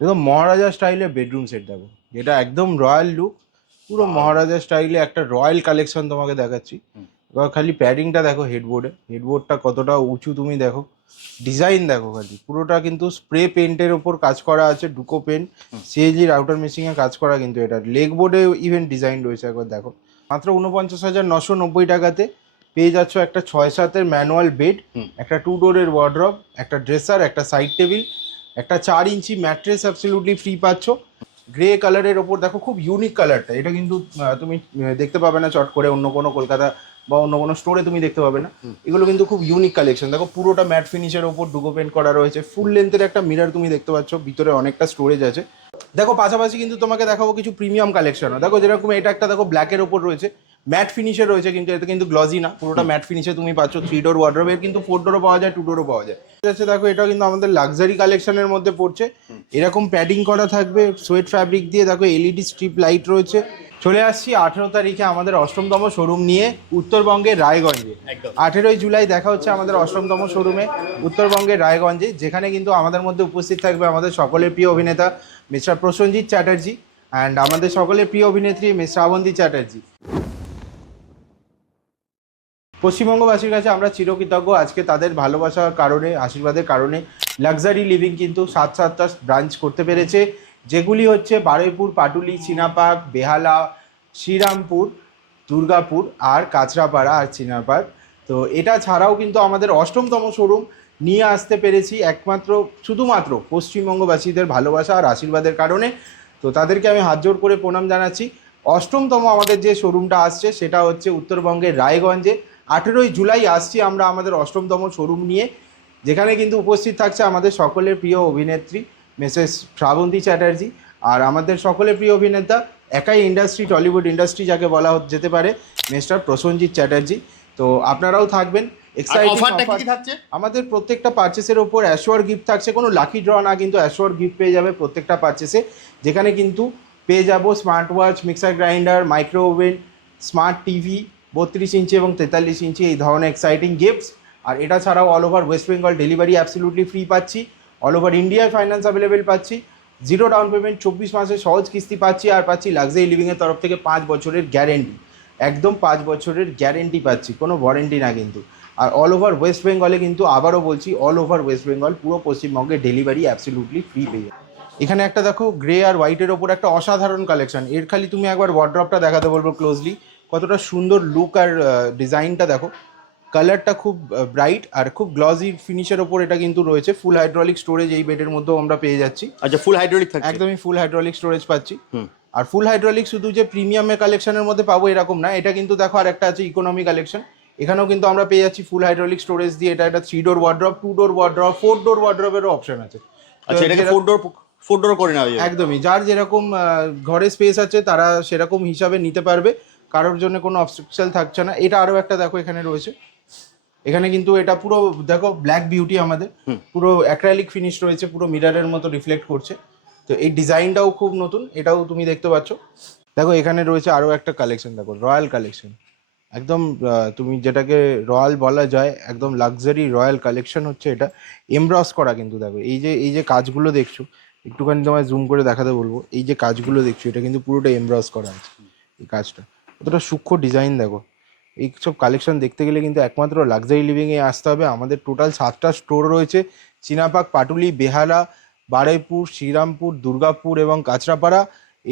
একদম মহারাজা স্টাইলের bedroom set দেখো, যেটা একদম রয়্যাল লুক, পুরো মহারাজা স্টাইলে একটা রয়্যাল কালেকশন তোমাকে দেখাচ্ছি। এবার খালি প্যাডিংটা দেখো, হেডবোর্ডটা কতটা উঁচু তুমি দেখো, ডিজাইন দেখো, খালি পুরোটা কিন্তু স্প্রে পেন্টের ওপর কাজ করা আছে, ডুকো পেন্ট, সিএজি রাউটার মেশিং এ কাজ করা কিন্তু এটা লেগ বোর্ডে ইভেন ডিজাইন রয়েছে, একবার দেখো। মাত্র 49,990 টাকাতে পেয়ে যাচ্ছ একটা 6-7-এর ম্যানুয়াল বেড, একটা 2 ডোরের ওয়ার্ড্রব, একটা ড্রেসার, একটা সাইড টেবিল, একটা 4 ইঞ্চি ম্যাট্রেস অ্যাবসলিউটলি ফ্রি পাচ্ছ। গ্রে কালারের ওপর দেখো, খুব ইউনিক কালারটা, এটা কিন্তু তুমি দেখতে পাবে না চট করে অন্য কোনো কলকাতা বা অন্য কোনো স্টোরে তুমি দেখতে পাবে না। এগুলো কিন্তু খুব ইউনিক কালেকশন দেখো, পুরোটা ম্যাট ফিনিশের ওপর ডুগো পেন্ট করা রয়েছে, ফুল লেন্থের একটা মিরর তুমি দেখতে পাচ্ছ, ভিতরে অনেকটা স্টোরেজ আছে। দেখো পাশাপাশি কিন্তু তোমাকে দেখাবো কিছু প্রিমিয়াম কালেকশনও, দেখো যেরকম এটা একটা দেখো ব্ল্যাকের ওপর রয়েছে, ম্যাট ফিনিশে রয়েছে, কিন্তু এটা কিন্তু গ্লজি না, পুরোটা ম্যাট ফিনিশে তুমি পাচ্ছ। 3 ডোর ওয়ার্ডরোবের কিন্তু 4 ডোরও পাওয়া যায়, 2 ডোরও পাওয়া যায়। ঠিক আছে, দেখো এটা কিন্তু আমাদের লাক্সারি কালেকশনের মধ্যে পড়ছে, এরকম প্যাডিং করা থাকবে সোয়েট ফ্যাব্রিক দিয়ে, দেখো এলইডি স্ট্রিপ লাইট রয়েছে। চলে আসছি 18 তারিখে আমাদের অষ্টমতম শোরুম নিয়ে উত্তরবঙ্গের রায়গঞ্জে। 18ই জুলাই দেখা হচ্ছে আমাদের অষ্টমতম শোরুমে উত্তরবঙ্গের রায়গঞ্জে, যেখানে কিন্তু আমাদের মধ্যে উপস্থিত থাকবে আমাদের সকলের প্রিয় অভিনেতা মিস্টার প্রসেনজিৎ চ্যাটার্জি অ্যান্ড আমাদের সকলের প্রিয় অভিনেত্রী মিস শ্রাবন্তী চ্যাটার্জি। পশ্চিমবঙ্গবাসীর কাছে আমরা চিরকৃতজ্ঞ, আজকে তাদের ভালোবাসার কারণে, আশীর্বাদের কারণে লাক্সারি লিভিং কিন্তু 7-7টা ব্রাঞ্চ করতে পেরেছে, যেগুলি হচ্ছে বারুইপুর, পাটুলি, চিনাপাক, বেহালা, শ্রীরামপুর, দুর্গাপুর আর কাঁচরাপাড়া আর চিনাপাক। তো এটা ছাড়াও কিন্তু আমাদের অষ্টমতম শোরুম নিয়ে আসতে পেরেছি একমাত্র শুধুমাত্র পশ্চিমবঙ্গবাসীদের ভালোবাসা আর আশীর্বাদের কারণে। তো তাদেরকে আমি হাত জোড় করে প্রণাম জানাচ্ছি। অষ্টমতম আমাদের যে শোরুমটা আসছে সেটা হচ্ছে উত্তরবঙ্গের রায়গঞ্জে। 18ই জুলাই আসছি আমরা আমাদের অষ্টমতম শোরুম নিয়ে, যেখানে কিন্তু উপস্থিত থাকছে আমাদের সকলের প্রিয় অভিনেত্রী মিসেস শ্রাবন্তী চ্যাটার্জি, আর আমাদের সকলের প্রিয় অভিনেতা, একাই ইন্ডাস্ট্রি, টলিউড ইন্ডাস্ট্রি যাকে বলা যেতে পারে, মিস্টার প্রসেনজিৎ চ্যাটার্জি। তো আপনারাও থাকবেন। এক্সাইটিং অফার থাকছে আমাদের প্রত্যেকটা পারচেসের ওপর, অ্যাশোর গিফট থাকছে, কোনো লাকি ড্র না, কিন্তু অ্যাশোর গিফট পেয়ে যাবে প্রত্যেকটা পারচেসে, যেখানে কিন্তু পেয়ে যাবো smart watch, mixer grinder, micro oven, smart TV 32 ইঞ্চি এবং 43 ইঞ্চি, এই ধরনের এক্সাইটিং গিফটস। আর এটা ছাড়াও all over West Bengal delivery absolutely free পাচ্ছি, অল ওভার ইন্ডিয়ায় ফাইন্যান্স অ্যাভেলেবেল পাচ্ছি, 0 ডাউন পেমেন্ট, 24 মাসের সহজ কিস্তি পাচ্ছি, আর পাচ্ছি লাক্সারি লিভিংয়ের তরফ থেকে 5 বছরের গ্যারেন্টি, একদম 5 বছরের গ্যারেন্টি পাচ্ছি, কোনো ওয়ারেন্টি না কিন্তু। আর অল ওভার ওয়েস্ট বেঙ্গলে কিন্তু আবারও বলছি, অল ওভার ওয়েস্ট বেঙ্গল পুরো পশ্চিমবঙ্গে ডেলিভারি অ্যাবসলিউটলি ফ্রি পেয়ে যাবে। এখানে একটা দেখো গ্রে আর হোয়াইটের ওপর একটা অসাধারণ কালেকশন, এর খালি তুমি একবার ওয়ার্ড্রপটা দেখাতে বলবো ক্লোজলি, কতটা সুন্দর লুক আর ডিজাইনটা দেখো, কালারটা খুব ব্রাইট আর খুব গ্লজি ফিনিশের ওপর এটা কিন্তু রয়েছে। ফুল হাইড্রোলিক স্টোরেজ এই বেডের মধ্যেও আমরা পেয়ে যাচ্ছি। আচ্ছা, ফুল হাইড্রোলিক থাকছে, একদমই ফুল হাইড্রোলিক স্টোরেজ পাচ্ছি। আর ফুল হাইড্রোলিক শুধু যে প্রিমিয়ামের কালেকশনের মধ্যে পাবো এরকম না, এটা কিন্তু দেখো আর একটা আছে ইকোনমি কালেকশন, এখানেও কিন্তু আমরা পেয়ে যাচ্ছি ফুল হাইড্রোলিক স্টোরেজ দিয়ে। এটা একটা 3 ডোর ওয়ার্ড্রপ, 2 ডোর ওয়ার্ড্রপ, 4 ডোর ওয়ার্ড্রপেরও অপশন আছে। আচ্ছা, এটাকে 4 ডোর করে নেওয়া যায় একদমই, যার যেরকম ঘরে স্পেস আছে তারা সেরকম হিসাবে নিতে পারবে, কারোর জন্য কোনো অবস্ট্রাকশন থাকছে না। এটা আরও একটা দেখো এখানে রয়েছে, এখানে কিন্তু এটা পুরো দেখো ব্ল্যাক বিউটি, আমাদের পুরো অ্যাক্রাইলিক ফিনিশ রয়েছে, পুরো মিররের মতো রিফ্লেক্ট করছে। তো এই ডিজাইনটাও খুব নতুন, এটাও তুমি দেখতে পাচ্ছ। দেখো এখানে রয়েছে আরও একটা কালেকশন, দেখো রয়্যাল কালেকশন, একদম তুমি যেটাকে রয়্যাল বলা যায়, একদম লাক্সারি রয়্যাল কালেকশন হচ্ছে এটা, এমব্রস করা কিন্তু। দেখো এই যে কাজগুলো দেখছো, একটুখানি তোমায় জুম করে দেখাতে বলবো, এই যে কাজগুলো দেখছো এটা কিন্তু পুরোটা এমব্রস করা আছে, এই কাজটা কতটা সূক্ষ্ম ডিজাইন দেখো। এইসব কালেকশন দেখতে গেলে কিন্তু একমাত্র লাক্সারি লিভিংয়ে আসতে হবে। আমাদের টোটাল 7টা স্টোর রয়েছে, চিনাপাক, পাটুলি, বেহালা, বারুইপুর, শ্রীরামপুর, দুর্গাপুর এবং কাঁচরাপাড়া।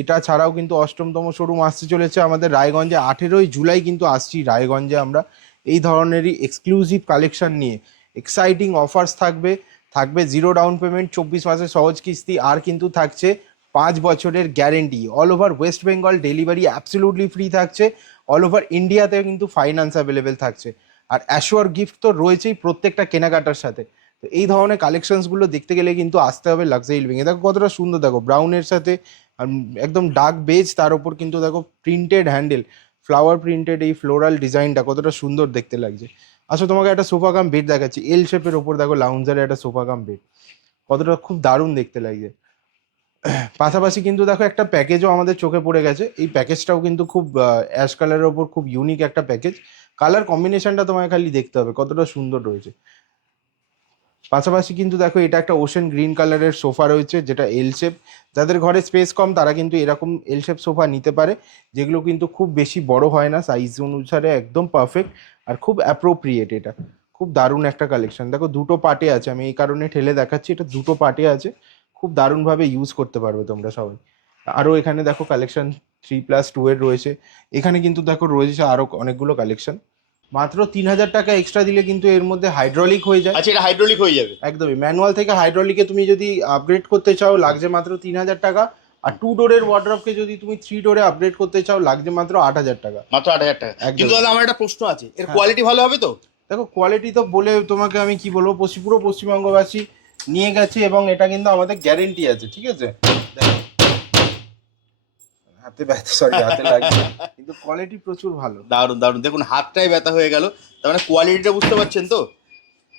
এটা ছাড়াও কিন্তু অষ্টমতম শোরুম আসতে চলেছে আমাদের রায়গঞ্জে। 18ই জুলাই কিন্তু আসছি রায়গঞ্জে আমরা এই ধরনেরই এক্সক্লুসিভ কালেকশন নিয়ে। এক্সাইটিং অফার্স থাকবে, থাকবে 0 ডাউন পেমেন্ট, 24 মাসের সহজ কিস্তি, আর কিন্তু থাকছে 5 বছরের guarantee. All over West Bengal delivery absolutely free থাকছে, অল ওভার ইন্ডিয়াতেও কিন্তু ফাইন্যান্স অ্যাভেলেবেল থাকছে, আর অ্যাশোর গিফট তো রয়েছেই প্রত্যেকটা কেনাকাটার সাথে। তো এই ধরনের কালেকশনসগুলো দেখতে গেলে কিন্তু আসতে হবে লাক্সারি লিভিংয়ে। দেখো কতটা সুন্দর, দেখো ব্রাউনের সাথে একদম ডার্ক বেজ, তার উপর কিন্তু দেখো প্রিন্টেড হ্যান্ডেল, ফ্লাওয়ার প্রিন্টেড এই ফ্লোরাল ডিজাইনটা কতটা সুন্দর দেখতে লাগছে। আসলে তোমাকে একটা সোফা কাম বেড দেখাচ্ছি, এল শেপের ওপর দেখো লাউঞ্জারের একটা সোফা কাম বেড, কতটা খুব দারুণ দেখতে লাগছে। পাশাপাশি কিন্তু দেখো একটা প্যাকেজও আমাদের চোখে পড়ে গেছে, এই প্যাকেজটাও কিন্তু খুব অ্যাশ কালারের ওপর খুব ইউনিক একটা প্যাকেজ, কালার কম্বিনেশনটা তোমায় খালি দেখতে হবে কতটা সুন্দর রয়েছে। পাশাপাশি কিন্তু দেখো এটা একটা ওশেন গ্রিন কালারের সোফা রয়েছে, যেটা এল শেপ। যাদের ঘরে স্পেস কম তারা কিন্তু এরকম এল শেপ সোফা নিতে পারে, যেগুলো কিন্তু খুব বেশি বড় হয় না, সাইজ অনুসারে একদম পারফেক্ট আর খুব অ্যাপ্রোপ্রিয়েট। এটা খুব দারুণ একটা কালেকশন। দেখো দুটো পার্টে আছে, আমি এই কারণে ঠেলে দেখাচ্ছি, এটা দুটো পার্টে আছে, খুব দারুণভাবে ইউজ করতে পারবে তোমরা সবাই। আরও এখানে দেখো কালেকশন 3+2 এর রয়েছে। এখানে কিন্তু দেখো রয়েছে আরও অনেকগুলো কালেকশন। মাত্র 3,000 টাকা এক্সট্রা দিলে কিন্তু এর মধ্যে হাইড্রোলিক হয়ে যায়। আচ্ছা, এটা হাইড্রোলিক হয়ে যাবে? একদমই, ম্যানুয়াল থেকে হাইড্রোলিকে তুমি যদি আপগ্রেড করতে চাও লাগছে মাত্র 3,000 টাকা। আর 2 ডোরের ওয়ার্ড্রপকে যদি তুমি 3 ডোরে আপগ্রেড করতে চাও লাগছে মাত্র 8,000 টাকা। মাত্র 8,000 টাকা। একদম। কিন্তু দাদা আমার একটা প্রশ্ন আছে, এর হ্যাঁ। কোয়ালিটি ভালো হবে তো? দেখো কোয়ালিটি তো বলে তোমাকে আমি কি বলবো, পুরো পশ্চিমবঙ্গবাসী নিয়ে গেছে এবং এটা কিন্তু আমাদের গ্যারেন্টি আছে, ঠিক আছে? দেখো হাতে ব্যথা, সরি হাতে লাগছে, কিন্তু কোয়ালিটি প্রচুর ভালো। দারুন দারুন, দেখুন হাতটাই ব্যথা হয়ে গেল। তার মানে কোয়ালিটিটা বুঝতে পারছেন তো?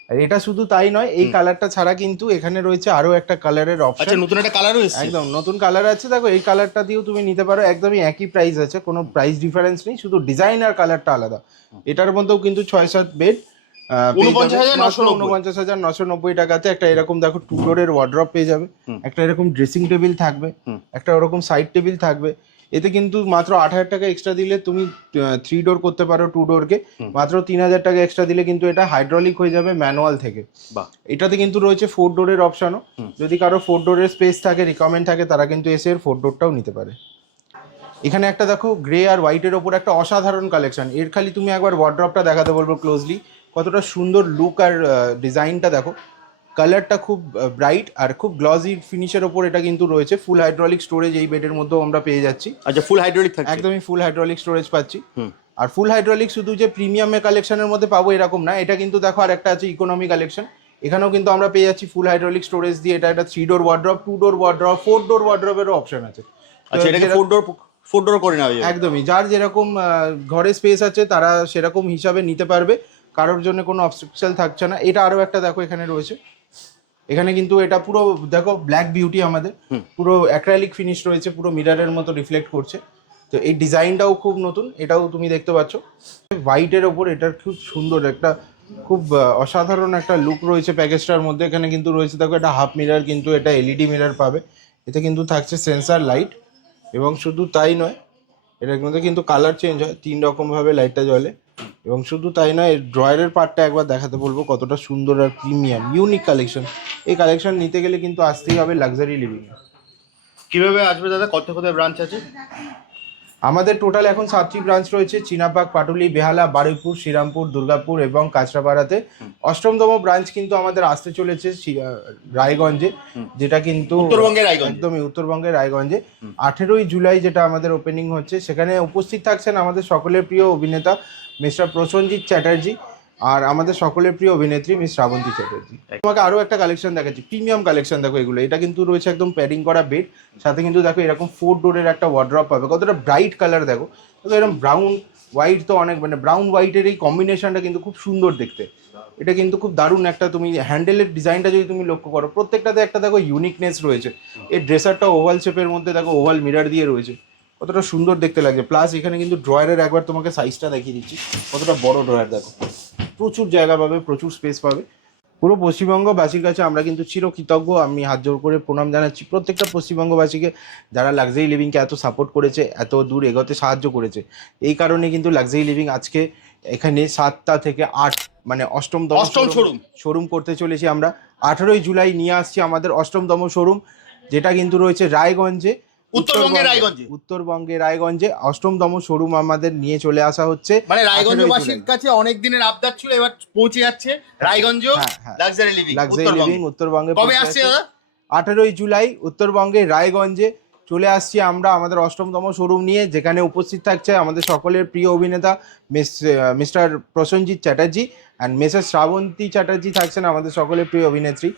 আর এটা শুধু তাই নয়, এই কালারটা ছাড়া কিন্তু এখানে রয়েছে আরো একটা কালারের আচ্ছা, অপশন। নতুন একটা কালারও এসেছে? একদম নতুন কালার আছে। দেখো এই কালারটা দিয়েও তুমি নিতে পারো, একদমই একই প্রাইস আছে, কোনো প্রাইস ডিফারেন্স নেই, শুধু ডিজাইন আর কালারটা আলাদা। এটার মধ্যেও কিন্তু 6-7 বেড 49,990 টাকাতে একটা এরকম দেখো 2 ডোরের ওয়ার্ড্রপ পেয়ে যাবে, একটা এরকম ড্রেসিং টেবিল থাকবে, একটা ওরকম সাইড টেবিল থাকবে। এতে কিন্তু মাত্র 8,000 টাকা এক্সট্রা দিলে তুমি 3 ডোর করতে পারো 2 ডোরকে। মাত্র 3,000 টাকা এক্সট্রা দিলে কিন্তু এটা হাইড্রোলিক হয়ে যাবে ম্যানুয়াল থেকে। এটাতে কিন্তু রয়েছে 4 ডোরের অপশনও, যদি কারো 4 ডোরের স্পেস থাকে, রিকমেন্ড থাকে, তারা কিন্তু এসে 4 ডোরটাও নিতে পারে। এখানে একটা দেখো গ্রে আর হোয়াইটের ওপর একটা অসাধারণ কালেকশন। এর খালি তুমি একবার ওয়ার্ড্রপটা দেখাতে বলবো ক্লোজলি, কতটা সুন্দর লুক আর ডিজাইনটা দেখো। কালারটা খুব ব্রাইট আর খুব গ্লসি ফিনিশের ওপর এটা কিন্তু রয়েছে। ফুল হাইড্রোলিক স্টোরেজ এই বেডের মধ্যেও আমরা পেয়ে যাচ্ছি। আচ্ছা, ফুল হাইড্রোলিক থাকছে? একদমই ফুল হাইড্রোলিক স্টোরেজ পাচ্ছি। আর ফুল হাইড্রোলিক শুধু যে প্রিমিয়ামের কালেকশনের মধ্যে পাবো এরকম না, এটা কিন্তু দেখো আর একটা আছে ইকোনমি কালেকশন। এখানেও কিন্তু আমরা পেয়ে যাচ্ছি ফুল হাইড্রোলিক স্টোরেজ দিয়ে। এটা একটা 3 ডোর ওয়ার্ড্রপ, 2 ডোর ওয়ার্ড্রপ, 4 ডোর ওয়ার্ড্রপেরও অপশন আছে। আচ্ছা, এটাকে 4 ডোর করে নেওয়া যাবে? একদমই, যার যেরকম ঘরে স্পেস আছে তারা সেরকম হিসাবে নিতে পারবে, কারোর জন্য কোনো অবস্ট্রাকশন থাকছে না। এটা আরও একটা দেখো এখানে রয়েছে। এখানে কিন্তু এটা পুরো দেখো ব্ল্যাক বিউটি, আমাদের পুরো অ্যাক্রাইলিক ফিনিশ রয়েছে, পুরো মিররের মতো রিফ্লেক্ট করছে। তো এই ডিজাইনটাও খুব নতুন, এটাও তুমি দেখতে পাচ্ছ হোয়াইটের ওপর। এটার খুব সুন্দর একটা, খুব অসাধারণ একটা লুক রয়েছে প্যাকেজটার মধ্যে। এখানে কিন্তু রয়েছে দেখো এটা হাফ মিরর, কিন্তু এটা এলইডি মিরর পাবে। এতে কিন্তু থাকছে সেন্সার লাইট, এবং শুধু তাই নয় এটার মধ্যে কিন্তু কালার চেঞ্জ হয়, 3 রকমভাবে লাইটটা জ্বলে। এবং শুধু তাই নয়, এর ড্রয়ারের পার্টটা একবার দেখাতে বলবো, কতটা সুন্দর আর প্রিমিয়াম ইউনিক কালেকশন। এই কালেকশন নিতে গেলে কিন্তু আসতেই হবে লাক্সারি লিভিং। কিভাবে আসবে দাদা? কোথায় ব্রাঞ্চ আছে আমাদের? টোটাল এখন 7টি ব্রাঞ্চ রয়েছে, চিনাপাক, পাটুলি, বেহালা, বারুইপুর, শ্রীরামপুর, দুর্গাপুর এবং কাঁচরাপাড়াতে। 8মতম ব্রাঞ্চ কিন্তু আমাদের আসতে চলেছে রায়গঞ্জে, যেটা কিন্তু উত্তরবঙ্গের রায়গঞ্জ। একদমই উত্তরবঙ্গের রায়গঞ্জে 18ই জুলাই যেটা আমাদের ওপেনিং হচ্ছে। সেখানে উপস্থিত থাকছেন আমাদের সকলের প্রিয় অভিনেতা মিস্টার প্রসেনজিৎ চ্যাটার্জি আর আমাদের সকলের প্রিয় অভিনেত্রী মিস শ্রাবন্তী চ্যাটার্জি। তোমাকে আরও একটা কালেকশন দেখাচ্ছি, প্রিমিয়াম কালেকশন। দেখো এগুলো, এটা কিন্তু রয়েছে একদম প্যাডিং করা বেড, সাথে কিন্তু দেখো এরকম 4 ডোরের একটা ওয়ার্ড্রপ পাবে। কতটা ব্রাইট কালার দেখো, এরকম ব্রাউন হোয়াইট, তো অনেক মানে ব্রাউন হোয়াইটের এই কম্বিনেশনটা কিন্তু খুব সুন্দর দেখতে। এটা কিন্তু খুব দারুণ একটা, তুমি হ্যান্ডেলের ডিজাইনটা যদি তুমি লক্ষ্য করো, প্রত্যেকটাতে একটা দেখো ইউনিকনেস রয়েছে। এই ড্রেসারটা ওভাল শেপের মধ্যে দেখো ওভাল মিরর দিয়ে রয়েছে, কতটা সুন্দর দেখতে লাগছে। প্লাস এখানে কিন্তু ড্রয়ারের একবার তোমাকে সাইজটা দেখিয়ে দিচ্ছি, কতটা বড় ড্রয়ার দেখো, প্রচুর জায়গা পাবে, প্রচুর স্পেস পাবে। পুরো পশ্চিমবঙ্গবাসীর কাছে আমরা কিন্তু চিরকৃতজ্ঞ। আমি হাত জোর করে প্রণাম জানাচ্ছি প্রত্যেকটা পশ্চিমবঙ্গবাসীকে, যারা লাক্সারি লিভিংকে এত সাপোর্ট করেছে, এত দূর এগোতে সাহায্য করেছে। এই কারণে কিন্তু লাক্সারি লিভিং আজকে এখানে 7টা থেকে 8 মানে 8মতম শোরুম করতে চলেছি আমরা। 18ই জুলাই নিয়ে আসছি আমাদের 8মতম শোরুম, যেটা কিন্তু রয়েছে রায়গঞ্জে, উত্তরবঙ্গের রায়গঞ্জে 8মতম শোরুম আমাদের নিয়ে চলে আসা হচ্ছে। মানে রায়গঞ্জবাসীর কাছে অনেক দিনের আবদার ছিল, এবার পৌঁছে যাচ্ছে রায়গঞ্জ লাক্সারি লিভিং উত্তরবঙ্গে। কবে আসছে দাদা? 18ই জুলাই উত্তরবঙ্গের রায়গঞ্জে চলে আসছি আমরা আমাদের 8মতম শোরুম নিয়ে, যেখানে উপস্থিত থাকছে আমাদের সকলের প্রিয় অভিনেতা Mr Prosenjit Chatterjee and Mrs Srabanti Chatterjee থাকছেন আমাদের সকলের প্রিয় অভিনেত্রী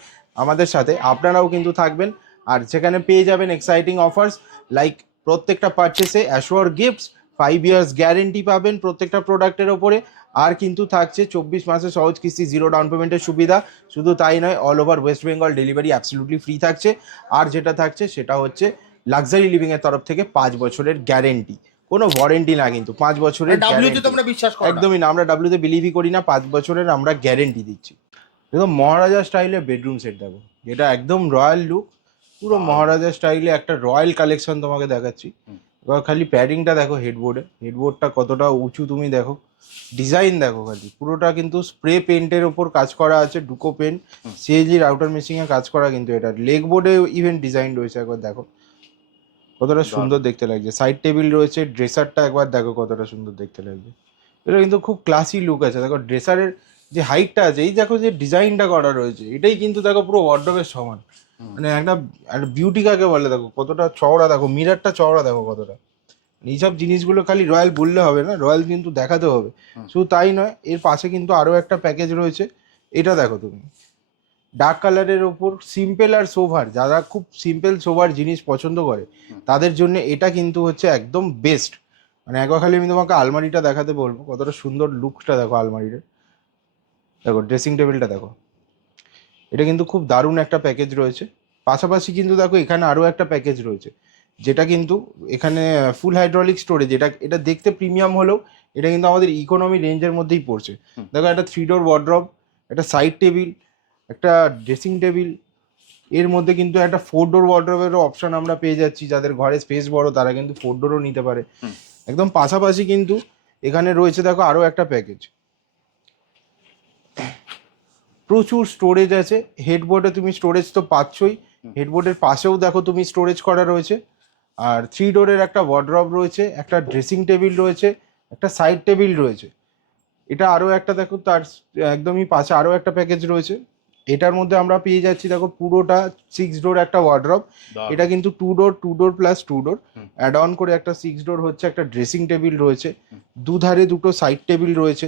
আমাদের সাথে। আপনারাও কিন্তু থাকবেন, আর সেখানে পেয়ে যাবেন এক্সাইটিং অফার্স লাইক প্রত্যেকটা পারচেসে অ্যাশোর গিফটস, 5 ইয়ার্স গ্যারেন্টি পাবেন প্রত্যেকটা প্রোডাক্টের ওপরে। আর কিন্তু থাকছে 24 মাসের সহজ কিস্তি, 0 ডাউন পেমেন্টের সুবিধা। শুধু তাই নয়, all over West Bengal delivery absolutely free থাকছে। আর যেটা থাকছে সেটা হচ্ছে লাক্সারি লিভিংয়ের তরফ থেকে 5 বছরের গ্যারেন্টি, কোনো ওয়ারেন্টি না, কিন্তু 5 বছরের। ডাব্লিউতে তোমরা বিশ্বাস করো? একদমই না, আমরা ডাব্লিউতে বিলিভই করি না, 5 বছরের আমরা গ্যারেন্টি দিচ্ছি। একদম মহারাজা স্টাইলে বেডরুম সেট দেখো, যেটা একদম রয়্যাল লুক, পুরো মহারাজা স্টাইলে একটা রয়্যাল কালেকশন তোমাকে দেখাচ্ছি। এবার খালি প্যাডিংটা দেখো, হেডবোর্ডটা কতটা উঁচু তুমি দেখো, ডিজাইন দেখো, খালি পুরোটা কিন্তু স্প্রে পেন্টের ওপর কাজ করা আছে, ডুকো পেন্ট, সিএজি রাউটার মেশিং এ কাজ করা কিন্তু এটা। লেগ বোর্ডে ইভেন ডিজাইন রয়েছে, একবার দেখো কতটা সুন্দর দেখতে লাগছে। সাইড টেবিল রয়েছে, ড্রেসারটা একবার দেখো কতটা সুন্দর দেখতে লাগছে। এটা কিন্তু খুব ক্লাসি লুক আছে, দেখো ড্রেসারের যে হাইটটা আছে, এই দেখো যে ডিজাইনটা করা রয়েছে, এটাই কিন্তু দেখো পুরো ওয়ার্ডরোবের সমান। মানে একটা বিউটি কাকে বলে দেখো, কতটা চওড়া দেখো, মিররটা চওড়া দেখো কতটা। এইসব জিনিসগুলো খালি রয়্যাল বললে হবে না, রয়্যাল কিন্তু দেখাতে হবে। শুধু তাই নয়, এর পাশে কিন্তু আরো একটা প্যাকেজ রয়েছে, এটা দেখো তুমি, ডার্ক কালারের ওপর সিম্পল আর সোভার, যারা খুব সিম্পল সোভার জিনিস পছন্দ করে তাদের জন্য এটা কিন্তু হচ্ছে একদম বেস্ট। মানে একবার খালি আমি তোমাকে আলমারিটা দেখাতে বলবো, কতটা সুন্দর লুকটা দেখো আলমারিটা, দেখো ড্রেসিং টেবিলটা দেখো, এটা কিন্তু খুব দারুণ একটা প্যাকেজ রয়েছে। পাশাপাশি কিন্তু দেখো এখানে আরো একটা প্যাকেজ রয়েছে, যেটা কিন্তু এখানে ফুল হাইড্রোলিক স্টোরেজ, এটা দেখতে প্রিমিয়াম হলেও এটা কিন্তু আমাদের ইকোনমি রেঞ্জের মধ্যেই পড়ছে। দেখো একটা 3 ডোর ওয়ার্ড্রব, একটা সাইড টেবিল, একটা ড্রেসিং টেবিল, এর মধ্যে কিন্তু একটা 4 ডোর ওয়ার্ড্রবেরও অপশন আমরা পেয়ে যাচ্ছি। যাদের ঘরে স্পেস বড় তারা কিন্তু 4 ডোরও নিতে পারে। একদম পাশাপাশি কিন্তু এখানে রয়েছে দেখো আরো একটা প্যাকেজ, প্রচুর স্টোরেজ আছে। হেডবোর্ডে তুমি স্টোরেজ তো পাচ্ছই, হেডবোর্ডের পাশেও দেখো তুমি স্টোরেজ করা রয়েছে। আর 3 ডোরের একটা ওয়ার্ড্রব রয়েছে, একটা ড্রেসিং টেবিল রয়েছে, একটা সাইড টেবিল রয়েছে। এটা আরো একটা দেখো, তার একদমই পাশে আরো একটা প্যাকেজ রয়েছে। এটার মধ্যে আমরা পেয়ে যাচ্ছি দেখো পুরোটা 6 ডোর একটা ওয়ার্ড্রব। এটা কিন্তু 2 ডোর প্লাস 2 ডোর অ্যাড অন করে একটা 6 ডোর হচ্ছে, একটা ড্রেসিং টেবিল রয়েছে, দুধারে দুটো সাইড টেবিল রয়েছে।